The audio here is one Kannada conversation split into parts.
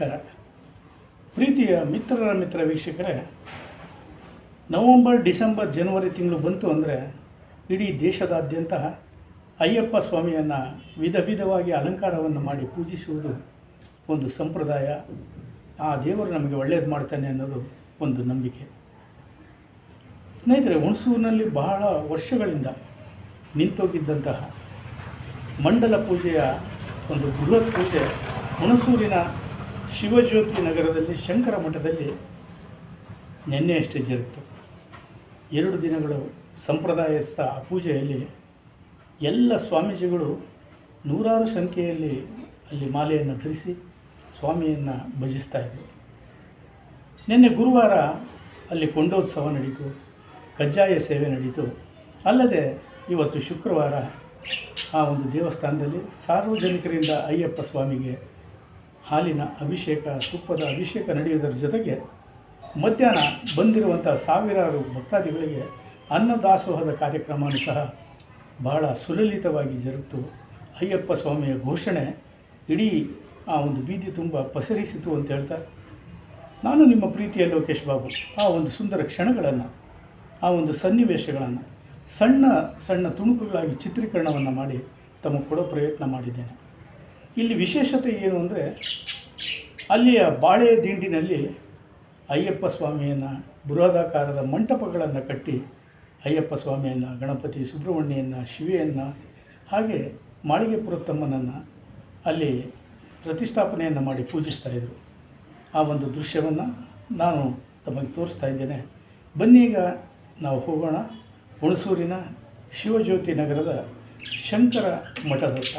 ನಮಸ್ಕಾರ. ಪ್ರೀತಿಯ ಮಿತ್ರ ವೀಕ್ಷಕರೇ, ನವಂಬರ್, ಡಿಸೆಂಬರ್, ಜನವರಿ ತಿಂಗಳು ಬಂತು ಅಂದರೆ ಇಡೀ ದೇಶದಾದ್ಯಂತ ಅಯ್ಯಪ್ಪ ಸ್ವಾಮಿಯನ್ನು ವಿಧವಾಗಿ ಅಲಂಕಾರವನ್ನು ಮಾಡಿ ಪೂಜಿಸುವುದು ಒಂದು ಸಂಪ್ರದಾಯ. ಆ ದೇವರು ನಮಗೆ ಒಳ್ಳೆಯದು ಮಾಡ್ತಾನೆ ಅನ್ನೋದು ಒಂದು ನಂಬಿಕೆ. ಸ್ನೇಹಿತರೆ, ಹುಣಸೂರಿನಲ್ಲಿ ಬಹಳ ವರ್ಷಗಳಿಂದ ನಿಂತೋಗಿದ್ದಂತಹ ಮಂಡಲ ಪೂಜೆಯ ಒಂದು ಬೃಹತ್ ಪೂಜೆ ಹುಣಸೂರಿನ ಶಿವಜ್ಯೋತಿ ನಗರದಲ್ಲಿ ಶಂಕರ ಮಠದಲ್ಲಿ ನಿನ್ನೆಯಷ್ಟೇ ಜರುಗಿತು. 2 ದಿನಗಳು ಸಂಪ್ರದಾಯಸ್ಥ ಆ ಪೂಜೆಯಲ್ಲಿ ಎಲ್ಲ ಸ್ವಾಮೀಜಿಗಳು ನೂರಾರು ಸಂಖ್ಯೆಯಲ್ಲಿ ಅಲ್ಲಿ ಮಾಲೆಯನ್ನು ಧರಿಸಿ ಸ್ವಾಮಿಯನ್ನು ಭಜಿಸ್ತಾಯಿದ್ರು. ನಿನ್ನೆ ಗುರುವಾರ ಅಲ್ಲಿ ಕೊಂಡೋತ್ಸವ ನಡೀತು, ಕಜ್ಜಾಯ ಸೇವೆ ನಡೀತು. ಅಲ್ಲದೆ ಇವತ್ತು ಶುಕ್ರವಾರ ಆ ಒಂದು ದೇವಸ್ಥಾನದಲ್ಲಿ ಸಾರ್ವಜನಿಕರಿಂದ ಅಯ್ಯಪ್ಪ ಸ್ವಾಮಿಗೆ ಹಾಲಿನ ಅಭಿಷೇಕ, ತುಪ್ಪದ ಅಭಿಷೇಕ ನಡೆಯುವುದರ ಜೊತೆಗೆ ಮಧ್ಯಾಹ್ನ ಬಂದಿರುವಂಥ ಸಾವಿರಾರು ಭಕ್ತಾದಿಗಳಿಗೆ ಅನ್ನದಾಸೋಹದ ಕಾರ್ಯಕ್ರಮವೂ ಸಹ ಬಹಳ ಸುಲಲಿತವಾಗಿ ಜರುಗಿತು. ಅಯ್ಯಪ್ಪ ಸ್ವಾಮಿಯ ಘೋಷಣೆ ಇಡೀ ಆ ಒಂದು ಬೀದಿ ತುಂಬ ಪಸರಿಸಿತು ಅಂತ ಹೇಳ್ತಾ, ನಾನು ನಿಮ್ಮ ಪ್ರೀತಿಯ ಲೋಕೇಶ್ ಬಾಬು ಆ ಒಂದು ಸುಂದರ ಕ್ಷಣಗಳನ್ನು, ಆ ಒಂದು ಸನ್ನಿವೇಶಗಳನ್ನು ಸಣ್ಣ ಸಣ್ಣ ತುಣುಕುಗಳಾಗಿ ಚಿತ್ರೀಕರಣವನ್ನು ಮಾಡಿ ತಮಗೆ ಕೊಡೋ ಪ್ರಯತ್ನ ಮಾಡಿದ್ದೇನೆ. ಇಲ್ಲಿ ವಿಶೇಷತೆ ಏನು ಅಂದರೆ, ಅಲ್ಲಿಯ ಬಾಳೆ ದಿಂಡಿನಲ್ಲಿ ಅಯ್ಯಪ್ಪ ಸ್ವಾಮಿಯನ್ನು ಬೃಹದಾಕಾರದ ಮಂಟಪಗಳನ್ನು ಕಟ್ಟಿ ಅಯ್ಯಪ್ಪ ಸ್ವಾಮಿಯನ್ನು, ಗಣಪತಿ, ಸುಬ್ರಹ್ಮಣ್ಯನ, ಶಿವೆಯನ್ನು, ಹಾಗೆ ಮಾಳಿಗೆ ಪುರತ್ತಮ್ಮನನ್ನು ಅಲ್ಲಿ ಪ್ರತಿಷ್ಠಾಪನೆಯನ್ನು ಮಾಡಿ ಪೂಜಿಸ್ತಾಯಿದ್ರು. ಆ ಒಂದು ದೃಶ್ಯವನ್ನು ನಾನು ತಮಗೆ ತೋರಿಸ್ತಾ ಇದ್ದೇನೆ. ಬನ್ನೀಗ ನಾವು ಹೋಗೋಣ ಹುಣಸೂರಿನ ಶಿವಜ್ಯೋತಿ ನಗರದ ಶಂಕರ ಮಠದತ್ತ.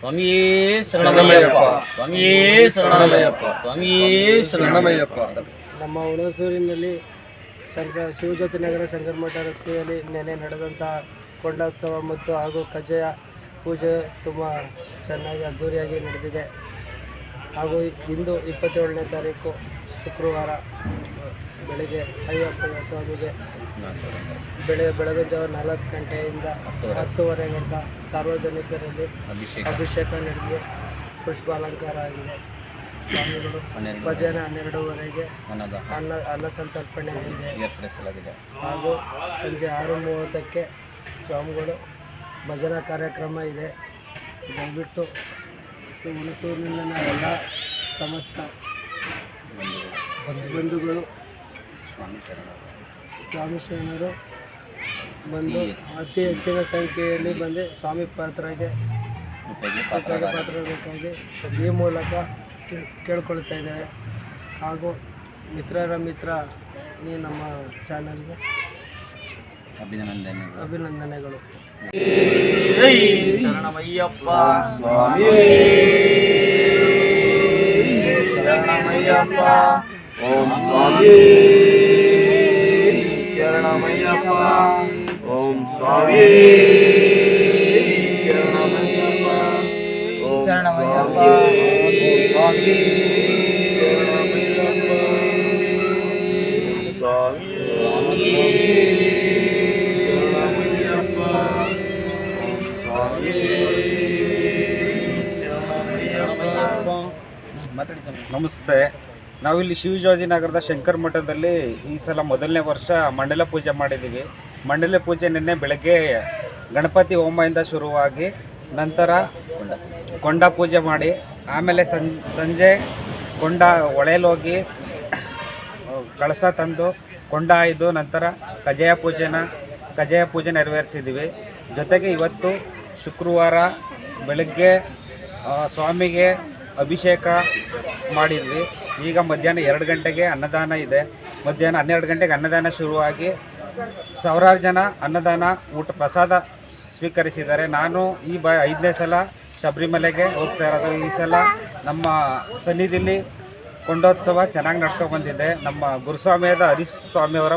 ಸ್ವಾಮಿಯೇ ಶರಣಮಯ್ಯಪ್ಪ, ಸ್ವಾಮಿಯೇ ಶರಣಮಯ್ಯಪ್ಪ, ಸ್ವಾಮಿಯೇ ಶರಣಮಯ್ಯಪ್ಪ. ನಮ್ಮ ಹುಣಸೂರಿನಲ್ಲಿ ಶಿವಜ್ಯೋತಿ ನಗರ ಶಂಕರಮಠ ರಸ್ತೆಯಲ್ಲಿ ನೆನೆ ನಡೆದಂಥ ಕೊಂಡೋತ್ಸವ ಮತ್ತು ಹಾಗೂ ಕಜ್ಜಾಯ ಪೂಜೆ ತುಂಬ ಚೆನ್ನಾಗಿ ಅದ್ಧೂರಿಯಾಗಿ ನಡೆದಿದೆ. ಹಾಗೂ ಇಂದು 27ನೇ ತಾರೀಕು ಶುಕ್ರವಾರ ಬೆಳಗ್ಗೆ ಅಯ್ಯಪ್ಪ ಸ್ವಾಮಿಗೆ ಬೆಳಗಿನ ಜಾವ 4 ಗಂಟೆಯಿಂದ 10:30 ಗಂಟೆ ಸಾರ್ವಜನಿಕರಲ್ಲಿ ಅಭಿಷೇಕ ನಡೆದು ಪುಷ್ಪಾಲಂಕಾರ ಆಗಿದೆ. ಸ್ವಾಮಿಗಳು ಮಧ್ಯಾಹ್ನ 12:30ಗೆ ಅನ್ನ ಸಂತರ್ಪಣೆ ಏರ್ಪಡಿಸಲಾಗಿದೆ. ಹಾಗೂ ಸಂಜೆ 6:30ಕ್ಕೆ ಸ್ವಾಮಿಗಳು ಭಜನಾ ಕಾರ್ಯಕ್ರಮ ಇದೆ. ದಯವಿಟ್ಟು ಹುಣಸೂರಿನ ಎಲ್ಲ ಸಮಸ್ತ ಬಂಧುಗಳು ಸ್ವಾಮಿ ಶರಣರು ಬಂದು ಅತಿ ಹೆಚ್ಚಿನ ಸಂಖ್ಯೆಯಲ್ಲಿ ಬಂದು ಸ್ವಾಮಿ ಪಾತ್ರಬೇಕಾಗಿ ಈ ಮೂಲಕ ಕೇಳ್ಕೊಳ್ತಾ ಇದ್ದೇವೆ. ಹಾಗೂ ಮಿತ್ರ ಈ ನಮ್ಮ ಚಾನಲ್ಗೆ ಅಭಿನಂದನೆಗಳು. ಶರಣಮಯ್ಯಪ್ಪ, ಶರಣಮಯ್ಯಪ್ಪ, ಓಂ ಸ್ವಾಮಿ ಶರಣಮಯ್ಯಪ್ಪ, ಓಂ ಸ್ವಾಮಿ ನಮಸ್ತೆ. ನಾವಿಲ್ಲಿ ಶಿವಜೋಜಿನಗರದ ಶಂಕರ ಮಠದಲ್ಲಿ ಈ ಸಲ ಮೊದಲನೇ ವರ್ಷ ಮಂಡಲ ಪೂಜೆ ಮಾಡಿದ್ದೀವಿ. ಮಂಡಲ ಪೂಜೆ ನಿನ್ನೆ ಬೆಳಗ್ಗೆ ಗಣಪತಿ ಹೋಮದಿಂದ ಶುರುವಾಗಿ ನಂತರ ಕೊಂಡ ಪೂಜೆ ಮಾಡಿ ಆಮೇಲೆ ಸಂಜೆ ಕೊಂಡ ಹೊಳೆಯಲ್ಲೋಗಿ ಕಳಸ ತಂದು ಕೊಂಡ ಆಯ್ದು ನಂತರ ಕಜಾಯ ಪೂಜೆ ನೆರವೇರಿಸಿದ್ದೀವಿ. ಜೊತೆಗೆ ಇವತ್ತು ಶುಕ್ರವಾರ ಬೆಳಗ್ಗೆ ಸ್ವಾಮಿಗೆ ಅಭಿಷೇಕ ಮಾಡಿದ್ವಿ. ಈಗ ಮಧ್ಯಾಹ್ನ 2 ಗಂಟೆಗೆ ಅನ್ನದಾನ ಇದೆ. ಮಧ್ಯಾಹ್ನ 12 ಗಂಟೆಗೆ ಅನ್ನದಾನ ಶುರುವಾಗಿ ಸಾವಿರಾರು ಜನ ಅನ್ನದಾನ ಊಟ ಪ್ರಸಾದ ಸ್ವೀಕರಿಸಿದ್ದಾರೆ. ನಾನು ಈ 5ನೇ ಸಲ ಶಬರಿಮಲೆಗೆ ಹೋಗ್ತಾ ಇರೋದು. ಈ ಸಲ ನಮ್ಮ ಸನ್ನಿಧಿಲಿ ಕೊಂಡೋತ್ಸವ ಚೆನ್ನಾಗಿ ನಡ್ಕೊಂಡು ಬಂದಿದೆ. ನಮ್ಮ ಗುರುಸ್ವಾಮಿಯಾದ ಹರೀಶ್ ಸ್ವಾಮಿಯವರ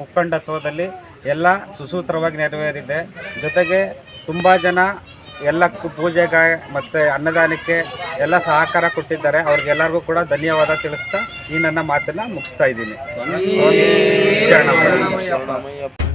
ಮುಖಂಡತ್ವದಲ್ಲಿ ಎಲ್ಲ ಸುಸೂತ್ರವಾಗಿ ನೆರವೇರಿದೆ. ಜೊತೆಗೆ ತುಂಬ ಜನ ಎಲ್ಲ ಪೂಜೆಗೆ ಮತ್ತು ಅನ್ನದಾನಕ್ಕೆ ಎಲ್ಲ ಸಹಕಾರ ಕೊಟ್ಟಿದ್ದಾರೆ. ಅವ್ರಿಗೆಲ್ಲರಿಗೂ ಕೂಡ ಧನ್ಯವಾದ ತಿಳಿಸ್ತಾ ಈ ನನ್ನ ಮಾತನ್ನು ಮುಗಿಸ್ತಾ ಇದ್ದೀನಿ. ಶರಣಮಯ್ಯಪ್ಪ.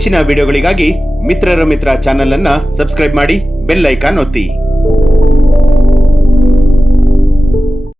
ಹೆಚ್ಚಿನ ವಿಡಿಯೋಗಳಿಗಾಗಿ ಮಿತ್ರರ ಮಿತ್ರ ಚಾನೆಲ್ ಅನ್ನ ಸಬ್ಸ್ಕ್ರೈಬ್ ಮಾಡಿ, ಬೆಲ್ ಐಕಾನ್ ಒತ್ತಿ.